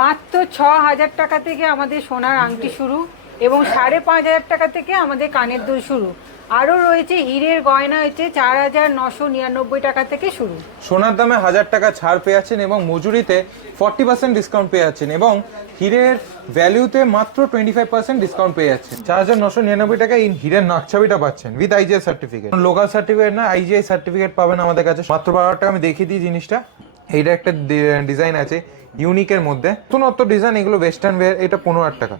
মাত্র ছ হাজার টাকা থেকে আমাদের সোনার আংটি শুরু এবং সাড়ে পাঁচ হাজার টাকা থেকে আমাদের কানের দুল শুরু। আরও রয়েছে হীরের গয়না হচ্ছে চার হাজার নশো নিরানব্বই টাকা থেকে শুরু। সোনার দামে হাজার টাকা ছাড় পেয়ে যাচ্ছেন এবং মজুরিতে ফর্টি পার্সেন্ট ডিসকাউন্ট পেয়ে যাচ্ছেন এবং হীরের ভ্যালুতে মাত্র টোয়েন্টি ফাইভ পার্সেন্ট ডিসকাউন্ট পেয়ে যাচ্ছেন চার হাজার নশো নিরানব্বই টাকা এই হীরের নাকছাবিটা পাচ্ছেন with IGI certificate local certificate না আইজিআই সার্টিফিকেট পাবেন আমাদের কাছে। মাত্র বারো টাকা আমি দেখিয়ে দিই জিনিসটা। এইটা একটা ডিজাইন আছে ইউনিকের মধ্যে। নতুনত্ব ডিজাইন এগুলো ওয়েস্টার্ন ওয়্যার এটা পনেরো হাজার টাকা।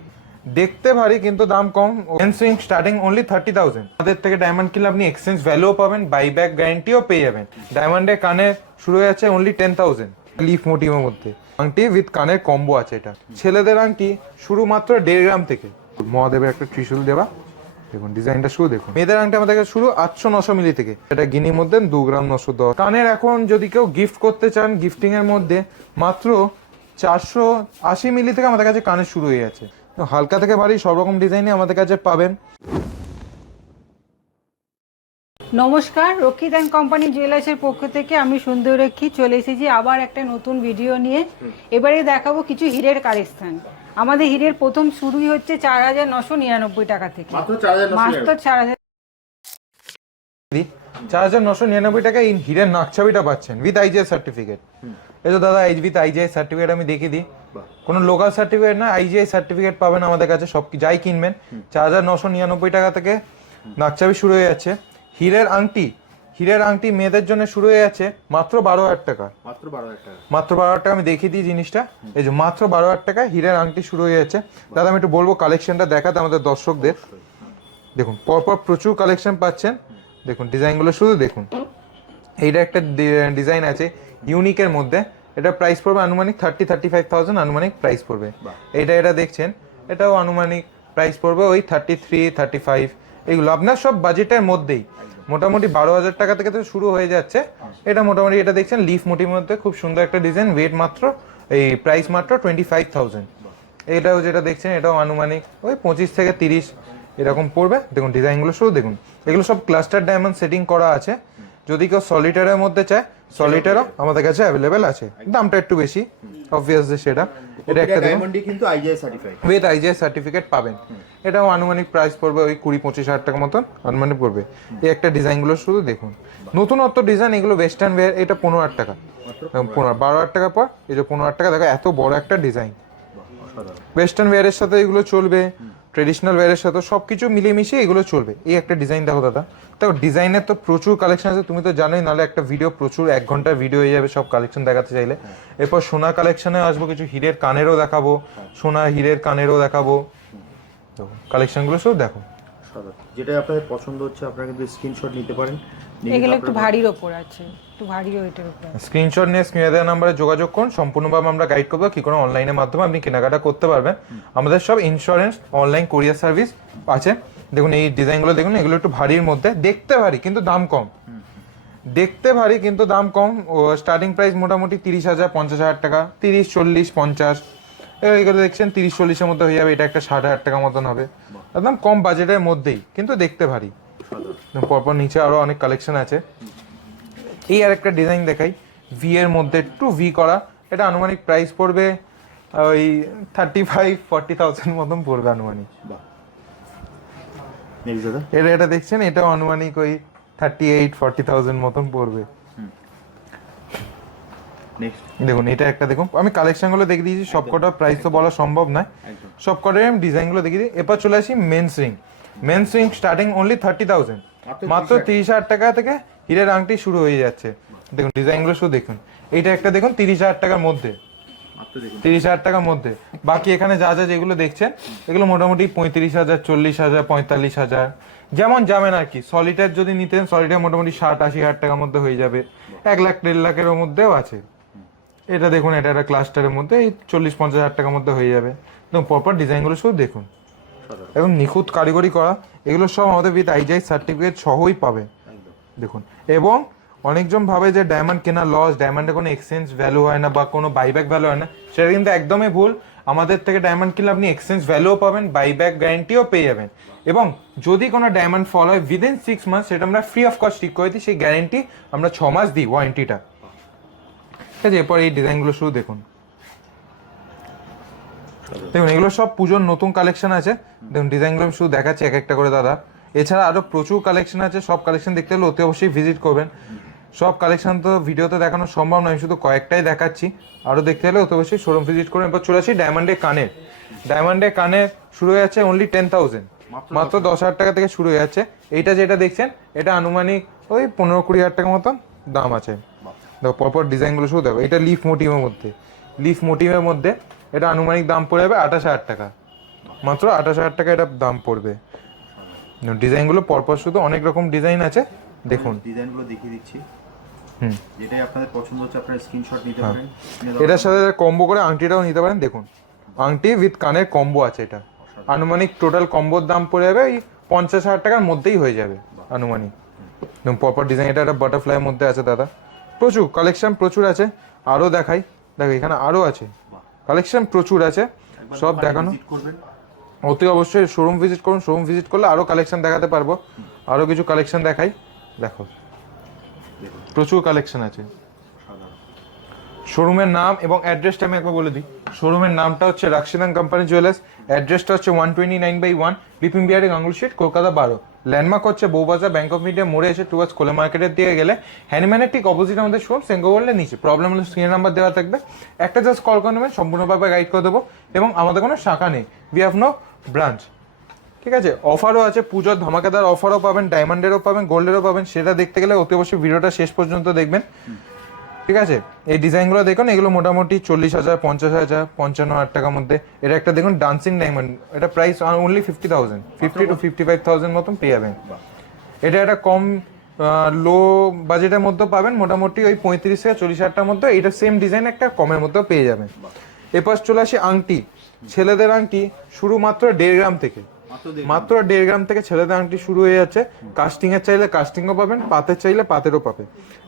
দেখতে ভারী, কিন্তু দাম কম। Swing starting only thirty thousand আমাদের থেকে ডায়মন্ড কিনলে আপনি এক্সচেঞ্জ ভ্যালুও পাবেন বাই বাইব্যাক গ্যারান্টিও পেয়ে যাবেন। ডায়মন্ডের কানে শুরু হয়ে যাচ্ছে অনলি টেন থাউজেন্ড লিফ মোটিভের মধ্যে। আংটি উইথ কানের কম্বো আছে এটা। ছেলেদের আংটি শুরু মাত্র দেড় গ্রাম থেকে। মহাদেবের একটা ত্রিশূল দেওয়া। দেখুন ডিজাইনটা শুরু দেখুন। মেয়েদের আংটি আমাদের কাছে শুরু আটশো নশো মিলি থেকে। এটা গিনির মধ্যে দু গ্রাম নশো দশ। কানের এখন যদি কেউ গিফট করতে চান গিফটিং এর মধ্যে মাত্র চারশো আশি মিলি থেকে আমাদের কাছে কানের শুরু হয়ে আছে। তো হালকা থেকে ভারী সব রকম ডিজাইনই আমাদের কাছে পাবেন। নমস্কার রক্ষিত অ্যান্ড কোম্পানি জুয়েলার্সের পক্ষ থেকে আমি সুন্দরক্ষী চলে এসেছি আবার একটা নতুন ভিডিও নিয়ে। এবারে দেখাবো কিছু হীরের কালেকশন। আমাদের হীরের প্রথম শুরুই হচ্ছে চার হাজার নশো নিরানব্বই টাকা থেকে। মাত্র চার হাজার নশো চার হাজার নশো নিরানব্বই টাকা এই হীরের নাকছাবিটা পাচ্ছেন উইথ আইজিআই সার্টিফিকেট এই তো দাদা এই উইথ আইজিআই সার্টিফিকেট আমি দেখিয়ে দিই। কোনো লোকাল সার্টিফিকেট না আইজিআই সার্টিফিকেট পাবেন আমাদের কাছে সব যাই কিনবেন। চার হাজার নশো নিরানব্বই টাকা থেকে নাকছাবি শুরু হয়ে যাচ্ছে। হীরের আংটি হীরের আংটি মেয়েদের জন্য শুরু হয়ে যাচ্ছে মাত্র বারো হাজার টাকা। মাত্র বারো হাজার টাকা। মাত্র বারো হাজার টাকা আমি দেখিয়ে দিই জিনিসটা। এই যে মাত্র বারো হাজার টাকা হীরের আংটি শুরু হয়ে যাচ্ছে। দাদা আমি একটু বলব কালেকশনটা দেখাতে আমাদের দর্শকদের। দেখুন পরপর প্রচুর কালেকশন পাচ্ছেন। দেখুন ডিজাইনগুলো শুধু দেখুন। এইটা একটা ডিজাইন আছে ইউনিকের মধ্যে। এটা প্রাইস পড়বে আনুমানিক থার্টি থার্টি ফাইভ থাউজেন্ড আনুমানিক প্রাইস পড়বে। এইটা এটা দেখছেন এটাও আনুমানিক প্রাইস পড়বে ওই থার্টি থ্রি থার্টি ফাইভ এগুলো আপনার সব বাজেটের মধ্যেই। মোটামুটি বারো হাজার টাকা থেকে তো শুরু হয়ে যাচ্ছে। এটা মোটামুটি এটা দেখছেন লিফ মোটির মধ্যে খুব সুন্দর একটা ডিজাইন ওয়েট মাত্র এই প্রাইস মাত্র টোয়েন্টি ফাইভ থাউজেন্ড এটাও যেটা দেখছেন এটাও আনুমানিক ওই পঁচিশ থেকে তিরিশ এরকম পড়বে। দেখুন ডিজাইনগুলো শুধু দেখুন। এগুলো সব ক্লাস্টার ডায়মন্ড সেটিং করা আছে। যদি কেউ সলিটারের মধ্যে চায় সলিটারও আমাদের কাছে অ্যাভেলেবেল আছে। দামটা একটু বেশি অবভিয়াসলি সেটা। এটা একটা ডায়মন্ডই কিন্তু IGI certified with IGI certificate পাবেন। এটাও আনুমানিক প্রাইস পড়বে ওই কুড়ি পঁচিশ হাজার টাকা মতন আনুমানিক পড়বে। এই একটা ডিজাইনগুলো শুধু দেখুন। নতুনত্ব ডিজাইন এগুলো ওয়েস্টার্ন ওয়্যার এটা পনেরো হাজার টাকা। পনেরো বারো হাজার টাকা পর এই যে পনেরো হাজার টাকা দেখো এত বড় একটা ডিজাইন ওয়েস্টার্ন ওয়্যারের সাথে এগুলো চলবে। ট্রেডিশনাল ওয়্যারের সাথে সব কিছু মিলিয়ে এগুলো চলবে। এই একটা ডিজাইন দেখো দাদা। দেখো ডিজাইনের তো প্রচুর কালেকশন আছে, তুমি তো জানোই, নাহলে একটা ভিডিও প্রচুর, এক ঘণ্টার ভিডিও হয়ে যাবে সব কালেকশন দেখাতে চাইলে। এরপর সোনা কালেকশনে আসব, কিছু হিরের কানেরও দেখাবো, সোনা হিরের কানেরও দেখাবো। তো কালেকশনগুলো সব দেখো। যেটা আপনাদের পছন্দ হচ্ছে, আপনারা কিন্তু স্ক্রিনশট নিতে পারেন। এগুলো একটু ভারীর ওপর আছে একটু ভারী ওয়েটের আছে। স্ক্রিনশট নিয়ে স্ক্রিনে দেওয়া নাম্বারে যোগাযোগ করুন সম্পূর্ণভাবে আমরা গাইড করব কি করে অনলাইনের মাধ্যমে আপনি কেনাকাটা করতে পারবেন। আমাদের সব ইন্স্যুরেন্স অনলাইন কোরিয়ার সার্ভিস আছে। দেখুন এই ডিজাইনগুলো দেখুন এগুলো একটু ভারীর মধ্যে দেখতে ভারী কিন্তু দাম কম। দেখতে ভারী কিন্তু দাম কম ও স্টার্টিং প্রাইস মোটামুটি তিরিশ হাজার পঞ্চাশ হাজার টাকা তিরিশ চল্লিশ পঞ্চাশ। এগুলো দেখছেন তিরিশ চল্লিশের মধ্যে হয়ে যাবে এটা একটা ষাট হাজার টাকা মতন হবে। একদম কম বাজেটের মধ্যেই কিন্তু দেখতে ভারী। পরপর নিচে আরও অনেক কালেকশন আছে। এই আর একটা ডিজাইন দেখাই। ভি এর মধ্যে একটু ভি করা। এটা আনুমানিক প্রাইস পড়বে ওই থার্টি ফাইভ ফর্টি থাউজেন্ড মতন পড়বে আনুমানিক। এটা এটা দেখছেন? এটাও আনুমানিক ওই থার্টি এইট ফর্টি থাউজেন্ড মতন পড়বে। দেখুন এটা একটা দেখুন। আমি কালেকশনগুলো দেখে দিয়েছি। সবকটা প্রাইস তো বলা সম্ভব নয়। সবকটার আমি ডিজাইনগুলো দেখিয়ে দিই। এরপর চলে আসি men swing men swing starting only thirty thousand মাত্র তিরিশ হাজার। টাকা থেকে হীরের আংটি শুরু হয়ে যাচ্ছে। দেখুন ডিজাইনগুলো শুধু দেখুন। এইটা একটা দেখুন তিরিশ হাজার টাকার মধ্যে। তিরিশ হাজার টাকার মধ্যে। বাকি এখানে যা যা যেগুলো দেখছেন এগুলো মোটামুটি পঁয়ত্রিশ হাজার চল্লিশ হাজার পঁয়তাল্লিশ হাজার। যেমন যাবেন আর কি। সলিটার যদি নিতেন সলিটার মোটামুটি ষাট আশি হাজার টাকার মধ্যে হয়ে যাবে। এক লাখ দেড় লাখের মধ্যেও আছে। এটা দেখুন এটা একটা ক্লাস্টারের মধ্যে এই চল্লিশ পঞ্চাশ হাজার টাকার মধ্যে হয়ে যাবে। একদম পরপর ডিজাইনগুলো শুধু দেখুন। এবং নিখুঁত কারিগরি করা এগুলো সব আমাদের উইথ আইজিআই সার্টিফিকেট সহই পাবে। দেখুন এবং অনেকজন ভাবে যে ডায়মন্ড কেনা লস ডায়মন্ডে কোনো এক্সচেঞ্জ ভ্যালু হয় না বা কোনো বাইব্যাক ভ্যালু হয় না সেটা কিন্তু একদমই ভুল। আমাদের থেকে ডায়মন্ড কিনলে আপনি এক্সচেঞ্জ ভ্যালুও পাবেন বাইব্যাক গ্যারান্টিও পেয়ে যাবেন। এবং যদি কোনো ডায়মন্ড ফল হয় উইদিন সিক্স মান্থ সেটা আমরা ফ্রি অফ কস্ট ঠিক করে দিই সেই গ্যারান্টি আমরা ছ মাস দিই ওয়ারেন্টিটা ঠিক আছে এরপর এই ডিজাইনগুলো শুধু দেখুন। দেখুন এগুলো সব পুজোর নতুন কালেকশন আছে। দেখুন ডিজাইনগুলো আমি শুধু দেখাচ্ছি এক একটা করে দাদা। এছাড়া আরও প্রচুর কালেকশন আছে। সব কালেকশন দেখতে হলে অতি অবশ্যই ভিজিট করবেন। সব কালেকশন তো ভিডিওতে দেখানো সম্ভব নয় শুধু কয়েকটাই দেখাচ্ছি। আরও দেখতে হলে অতি অবশ্যই শোরুম ভিজিট করবেন। এবার চলে আসি ডায়মন্ডের কানের। ডায়মন্ডের কানে শুরু হয়ে যাচ্ছে অনলি টেন থাউজেন্ড মাত্র দশ হাজার টাকা থেকে শুরু হয়ে যাচ্ছে। এইটা যেটা দেখছেন এটা আনুমানিক ওই পনেরো কুড়ি হাজার টাকার মতন দাম আছে। দেখো পরপর ডিজাইনগুলো শুধু দেখো। এটা লিফ মোটিভের মধ্যে। লিফ মোটিভের মধ্যে এটা আনুমানিক দাম পড়ে যাবে আঠাশ হাজার টাকা। মাত্র আঠাশ হাজার টাকা এটা দাম পড়বে। ডিজাইনগুলো পরপর শুধু অনেক রকম ডিজাইন আছে। দেখুন। ডিজাইনগুলো দেখিয়ে দিচ্ছি। হুম। যেটাই আপনাদের পছন্দ হচ্ছে আপনারা স্ক্রিনশট নিতে হ্যাঁ। পারেন। এটার সাথে কম্বো করে আংটিটাও নিতে পারেন। দেখুন। আংটি উইথ কানের কম্বো আছে এটা। আনুমানিক টোটাল কম্বোর দাম পড়ে যাবে। এই পঞ্চাশ হাজার টাকার মধ্যেই হয়ে যাবে আনুমানিক। পরপর ডিজাইন এটা একটা বাটারফ্লাইয়ের মধ্যে আছে দাদা। প্রচুর কালেকশন প্রচুর আছে। আরও দেখাই। দেখো এখানে আরও আছে। কালেকশন প্রচুর আছে। সব দেখানো। অতি অবশ্যই শোরুম ভিজিট করুন শোরুম ভিজিট করলে আরও কালেকশন দেখাতে পারব। আরও কিছু কালেকশন দেখাই। দেখো। প্রচুর কালেকশন আছে। শোরুমের নাম এবং অ্যাড্রেসটা আমি একবার বলে দিই। শোরুমের নামটা হচ্ছে রাক্সিদান কোম্পানি জুয়েলার্স অ্যাড্রেসটা হচ্ছে one twenty nine by one Bipin Behari Ganguly street Kolkata বারো ল্যান্ডমার্ক হচ্ছে বৌবাজার ব্যাংক অফ ইন্ডিয়া মোড়ে এসে টুয়ার্স কোলে মার্কেটের দিকে গেলে হ্যান্ডম্যানের ঠিক অপোজিট আমাদের শোরুম সেঙ্গো বললে নিচে। প্রবলেম হলে স্ক্রিনের নাম্বার দেওয়া থাকবে। একটা জাস্ট কল করে নেবেন, সম্পূর্ণভাবে গাইড করে দেবো এবং আমাদের কোনো শাখা নেই। উই হ্যাভ নো ব্রাঞ্চ ঠিক আছে? অফারও আছে, পুজোর ধামাকাদার অফারও পাবেন ডায়মন্ডেরও পাবেন গোল্ডেরও পাবেন। সেটা দেখতে গেলে অতি অবশ্যই ভিডিওটা শেষ পর্যন্ত দেখবেন। ঠিক আছে? এই ডিজাইনগুলো দেখুন, এগুলো মোটামুটি চল্লিশ হাজার, পঞ্চাশ হাজার, পঞ্চান্ন হাজার টাকার মধ্যে। এটা একটা দেখুন ডান্সিং ডায়মন্ড এটা price only fifty thousand fifty two fifty five thousand মতন পেয়ে যাবেন। এটা একটা কম লো বাজেটের মধ্যে পাবেন। মোটামুটি ওই পঁয়ত্রিশ থেকে চল্লিশ হাজারটার মধ্যে এটা সেম ডিজাইন একটা কমের মধ্যেও পেয়ে যাবেন। এরপর চলে আসি আংটি। ছেলেদের আংটি শুরু মাত্র দেড় গ্রাম থেকে। মাত্র দেড় গ্রাম। থেকে ছেলেদের আংটি শুরু হয়ে যাচ্ছে। কাস্টিং এর চাইলে কাস্টিংও পাবেন, পাতের চাইলে পাতেরও পাবে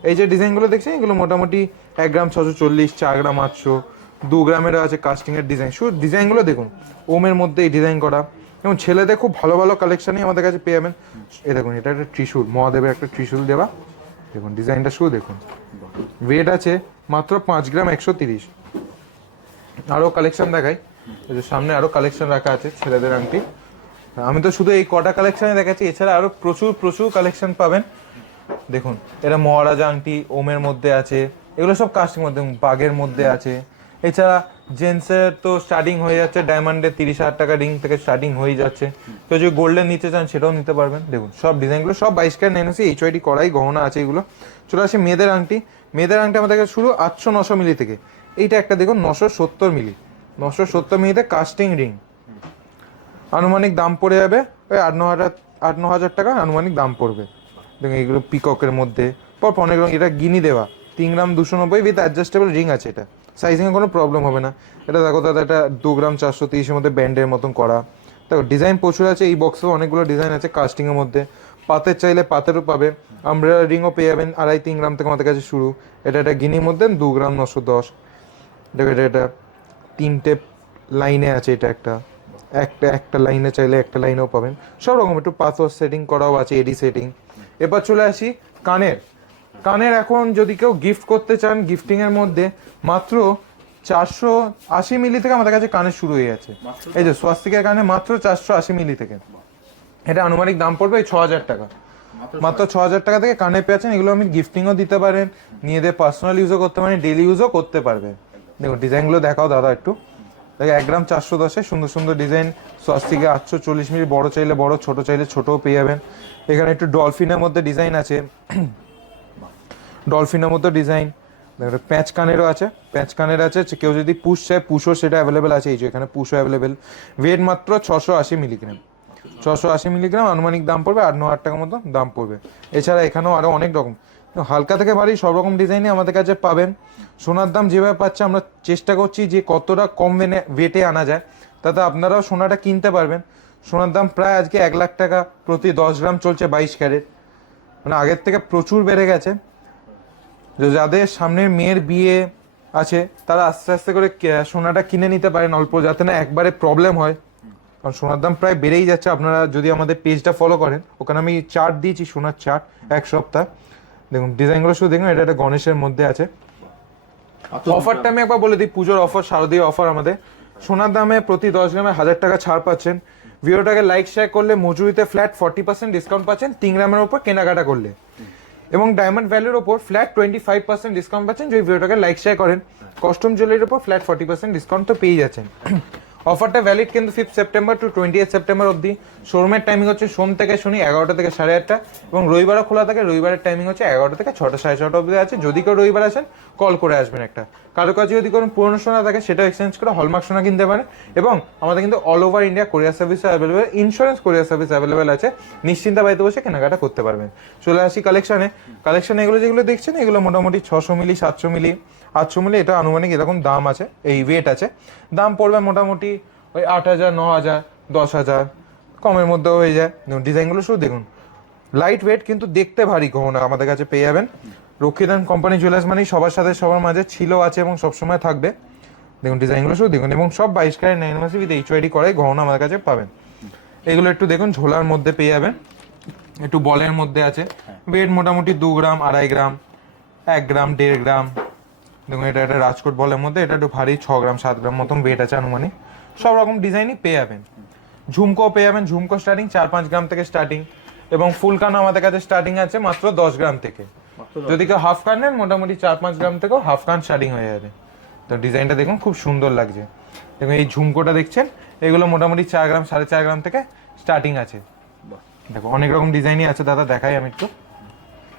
এই যে ডিজাইনগুলো দেখছেন, এগুলো মোটামুটি এক গ্রাম ছশো চল্লিশ, চার গ্রাম আটশো, দু গ্রামেরও আছে কাস্টিং এর ডিজাইন শুধু ডিজাইনগুলো দেখুন, ওমের মধ্যে এই ডিজাইন করা। এবং ছেলেদের খুব ভালো ভালো কালেকশনই আমাদের কাছে পেয়ে যাবেন। এই দেখুন, এটা একটা ত্রিশূল, মহাদেবের একটা ত্রিশূল দেওয়া। দেখুন ডিজাইনটা শুধু দেখুন। ওয়েট আছে মাত্র পাঁচ গ্রাম একশো তিরিশ। আরও কালেকশন দেখাই। সামনে আরও কালেকশন রাখা আছে ছেলেদের আংটি। আমি তো শুধু এই কটা কালেকশনে দেখাচ্ছি। এছাড়া আরও প্রচুর প্রচুর কালেকশন পাবেন। দেখুন এটা মহারাজা, আংটি, ওমের মধ্যে আছে। এগুলো সব কাস্টিং মধ্যে বাঘের মধ্যে আছে। এছাড়া জেন্টসের তো স্টার্টিং হয়ে যাচ্ছে ডায়মন্ডের তিরিশ হাজার টাকা রিং থেকে স্টার্টিং হয়ে যাচ্ছে। তো যদি গোল্ডেন নিতে চান, সেটাও নিতে পারবেন। দেখুন, সব ডিজাইনগুলো সব বাইশ ক্যারেট নেনেছি এইচ ওয়াইডি করাই গহনা আছে এগুলো। চলে আসে মেয়েদের আংটি। মেয়েদের আংটি আমাদের কাছে শুরু আটশো নশো মিলি থেকে। এইটা একটা দেখুন, নশো সত্তর মিলি। নশো সত্তর মিলিতে কাস্টিং রিং আনুমানিক দাম পড়ে যাবে। ওই আট, ন হাজার, আট, ন হাজার টাকা আনুমানিক দাম পড়বে। দেখুন এগুলো পিককের মধ্যে। পর অনেক রকম এটা গিনি দেওয়া। তিন গ্রাম দুশো নব্বই উইথ অ্যাডজাস্টেবল রিং আছে এটা। সাইজিংয়ে কোনো প্রবলেম হবে না। এটা দেখো, দাদা, এটা দু গ্রাম চারশো তিরিশের মধ্যে ব্যান্ডের মতন করা। দেখো ডিজাইন প্রচুর আছে। এই বক্সেও অনেকগুলো ডিজাইন আছে কাস্টিংয়ের মধ্যে। পাতের চাইলে পাতেরও পাবে। আমরা রিংও পেয়ে যাবেন। আড়াই, তিন গ্রাম থেকে আমাদের কাছে শুরু। এটা এটা গিনির মধ্যে দু গ্রাম নশো দশ। দেখো, এটা এটা তিনটে লাইনে আছে এটা একটা। একটা একটা লাইনে চাইলে একটা লাইনেও পাবেন। সব রকম একটু পাথর সেটিং করাও আছে এডি সেটিং এবার চলে আসি কানের। কানের এখন যদি কেউ গিফট করতে চান গিফটিং এর মধ্যে মাত্র চারশো আশি মিলি থেকে আমাদের কাছে কানের শুরু হয়ে যাচ্ছে এই যে স্বাস্তিকের কানে মাত্র চারশো আশি মিলি থেকে। এটা আনুমানিক দাম পড়বে ছ হাজার টাকা। মাত্র ছ হাজার টাকা থেকে কানে পেয়েছেন এগুলো আমি গিফটিংও দিতে পারেন নিজেদের পার্সোনাল ইউজও করতে পারেন ডেলি ইউজও করতে পারবে দেখো ডিজাইনগুলো দেখাও দাদা একটু। দেখো, এক গ্রাম চারশো দশে সুন্দর সুন্দর ডিজাইন। স্বস্তিকে আটশো চল্লিশ মিনিট বড় চাইলে বড়, ছোট চাইলে ছোটও পেয়ে যাবেন। এখানে একটু ডলফিনের মধ্যে ডিজাইন আছে। ডলফিনের মতো ডিজাইন। প্যাঁচ কানেরও আছে। প্যাঁচ কানের আছে কেউ যদি পুষ চায় পুশও সেটা অ্যাভেলেবেল আছে। এই যে এখানে পুশও অ্যাভেলেবেল ওয়েট মাত্র ছশো আশি মিলিগ্রাম ছশো আশি মিলিগ্রাম আনুমানিক দাম পড়বে আট ন হাজার টাকার মতো দাম পড়বে। এছাড়া এখানেও আরও অনেক রকম। হালকা থেকে ভারী সব রকম ডিজাইনই আমাদের কাছে পাবেন। সোনার দাম যেভাবে পাচ্ছে, আমরা চেষ্টা করছি যে কতটা কম ওয়েনে ওয়েটে আনা যায়। তাতে আপনারাও সোনাটা কিনতে পারবেন। সোনার দাম প্রায় আজকে এক লাখ টাকা, প্রতি দশ গ্রাম চলছে বাইশ ক্যারেট। মানে আগের থেকে প্রচুর বেড়ে গেছে। যাদের সামনের মেয়ের বিয়ে আছে, তারা আস্তে আস্তে করে সোনাটা কিনে নিতে পারেন অল্প, যাতে না একবারে প্রবলেম হয়। কারণ সোনার দাম প্রায় বেড়েই যাচ্ছে। আপনারা যদি আমাদের পেজটা ফলো করেন, ওখানে আমি চার্ট দিয়েছি, সোনার চার্ট এক সপ্তাহ। দেখুন ডিজাইনগুলো শুধু দেখুন, এটা একটা গণেশের মধ্যে আছে। অফারটা আমি একবার বলে দিই, পুজোর অফার, শারদীয় অফার আমাদের। সোনার দামে প্রতি দশ গ্রামে হাজার টাকা ছাড় পাচ্ছেন। ভিডিওটাকে লাইক শেয়ার করলে মজুরিতে ফ্ল্যাট ফর্টি পার্সেন্ট ডিসকাউন্ট পাচ্ছেন, তিন গ্রামের উপর কেনাকাটা করলে। এবং ডায়মন্ড ভ্যালির ওপর flat twenty five percent discount পাচ্ছেন যদি ভিডিওটাকে লাইক শেয়ার করেন। কস্টম জুয়েলারির উপর ফ্ল্যাট ফর্টি পার্সেন্ট ডিসকাউন্ট তো পেয়ে যাচ্ছেন। অফারটা ভ্যালিড কিন্তু fifth September to twenty eight September অবধি। শোরুমের টাইমিং হচ্ছে সোম থেকে শনি এগারোটা থেকে সাড়ে আটটা এবং রবিবারও খোলা থাকে, রবিবারের টাইমিং হচ্ছে এগারোটা থেকে ছটা, সাড়ে ছটা অবধি আছে। যদি কেউ রবিবার আসেন কল করে আসবেন একটা। কারও কাছে যদি কোনো পুরনো সোনা থাকে, সেটাও এক্সচেঞ্জ করে হলমার্ক সোনা কিনতে পারেন এবং আমাদের কিন্তু all over India courier service available insurance courier service available আছে। নিশ্চিন্তা বাড়িতে বসে কেনাকাটা করতে পারবেন। চলে আসি কালেকশনে কালেকশন এগুলো যেগুলো দেখছেন, এগুলো মোটামুটি ছশো মিলি, সাতশো মিলি। আটশো মিলি এটা আনুমানিক এরকম দাম আছে এই ওয়েট আছে। দাম পড়বে মোটামুটি ওই আট হাজার ন হাজার দশ হাজার কমের মধ্যেও হয়ে যায়। দেখুন ডিজাইনগুলো শুধু দেখুন। লাইট ওয়েট কিন্তু দেখতে ভারী গহনা আমাদের কাছে পেয়ে যাবেন। রক্ষিদান কোম্পানি জুয়েলার্স মানে সবার সাথে সবার মাঝে ছিল আছে এবং সবসময় থাকবে। দেখুন ডিজাইনগুলো শুধু দেখুন এবং সব বাইশ ক্যারেট নাইন মাসে উইথ এইচ ওয়াইডি করাই গহনা আমাদের কাছে পাবেন। এগুলো একটু দেখুন ঝোলার মধ্যে পেয়ে যাবেন। একটু বলের মধ্যে আছে। ওয়েট মোটামুটি দু গ্রাম আড়াই গ্রাম এক গ্রাম দেড় গ্রাম। দেখুন এটা একটা রাজকোট বলের মধ্যে এটা একটু ভারী ছ গ্রাম সাত গ্রাম মতন ওয়েট আছে আনুমানিক। সব রকম ডিজাইনই পেয়ে যাবেন। ঝুমকো পেয়ে যাবেন ঝুমকো স্টার্টিং চার পাঁচ গ্রাম থেকে স্টার্টিং এবং ফুল কান আমাদের কাছে স্টার্টিং আছে মাত্র দশ গ্রাম থেকে। যদি কেউ হাফ কান নেন মোটামুটি চার পাঁচ গ্রাম থেকেও হাফ কান স্টার্টিং হয়ে যাবে। তো ডিজাইনটা দেখুন খুব সুন্দর লাগছে। দেখুন এই ঝুমকোটা দেখছেন? এগুলো মোটামুটি চার গ্রাম সাড়ে চার গ্রাম থেকে স্টার্টিং আছে। দেখো অনেক রকম ডিজাইনই আছে দাদা দেখাই আমি একটু।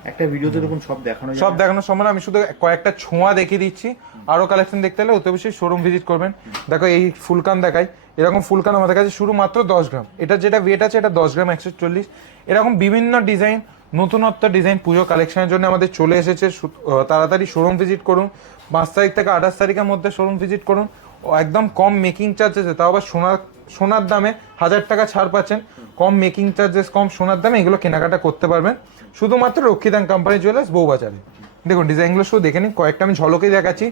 একটা ভিডিওতে দেখুন সব দেখানো সব দেখানোর সময় আমি শুধু কয়েকটা ছোঁয়া দেখিয়ে দিচ্ছি। আরও কালেকশন দেখতে হলে অতি অবশ্যই শোরুম ভিজিট করবেন। দেখো এই ফুলকান দেখাই। এরকম ফুলকান আমাদের কাছে শুরু মাত্র দশ গ্রাম। এটা যেটা ওয়েট আছে এটা দশ গ্রাম একশো চল্লিশ। এরকম বিভিন্ন ডিজাইন নতুনত্ব ডিজাইন পুজো কালেকশনের জন্য আমাদের চলে এসেছে। তাড়াতাড়ি শোরুম ভিজিট করুন। পাঁচ তারিখ থেকে আঠাশ তারিখের মধ্যে শোরুম ভিজিট করুন। একদম কম মেকিং চার্জেসে তাও আবার সোনার সোনার দামে হাজার টাকা ছাড় পাচ্ছেন। কম মেকিং চার্জেস কম সোনার দামে এগুলো কেনাকাটা করতে পারবেন। শুধুমাত্র রক্ষিদান কোম্পানি জুয়েলার্স বউবাজারে দেখুন ডিজাইনগুলো শুধু দেখে নিন, কয়েকটা আমি ঝলকে দেখাচ্ছি।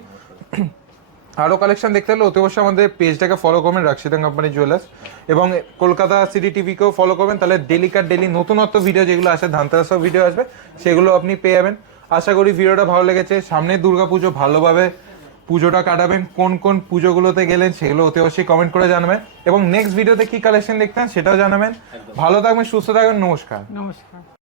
আরও কালেকশন দেখতে হলে অতি অবশ্যই আমাদের পেজটাকে ফলো করবেন, রাক্ষিদান কোম্পানি জুয়েলার্স এবং কলকাতা সিটি টিভিকেও ফলো করবেন, তাহলে ডেলিকার ডেলি নতুনত্ব ভিডিও যেগুলো আসে ধানতেরাসও ভিডিও আসবে, সেগুলো আপনি পেয়ে যাবেন। আশা করি ভিডিওটা ভালো লেগেছে। সামনে দুর্গাপুজো ভালোভাবে পুজোটা কাটাবেন। কোন কোন পুজোগুলোতে গেলেন, সেগুলো অতি অবশ্যই কমেন্ট করে জানাবেন। এবং নেক্সট ভিডিওতে কি কালেকশন দেখতেন সেটাও জানাবেন। ভালো থাকবেন, সুস্থ থাকবেন, নমস্কার। নমস্কার।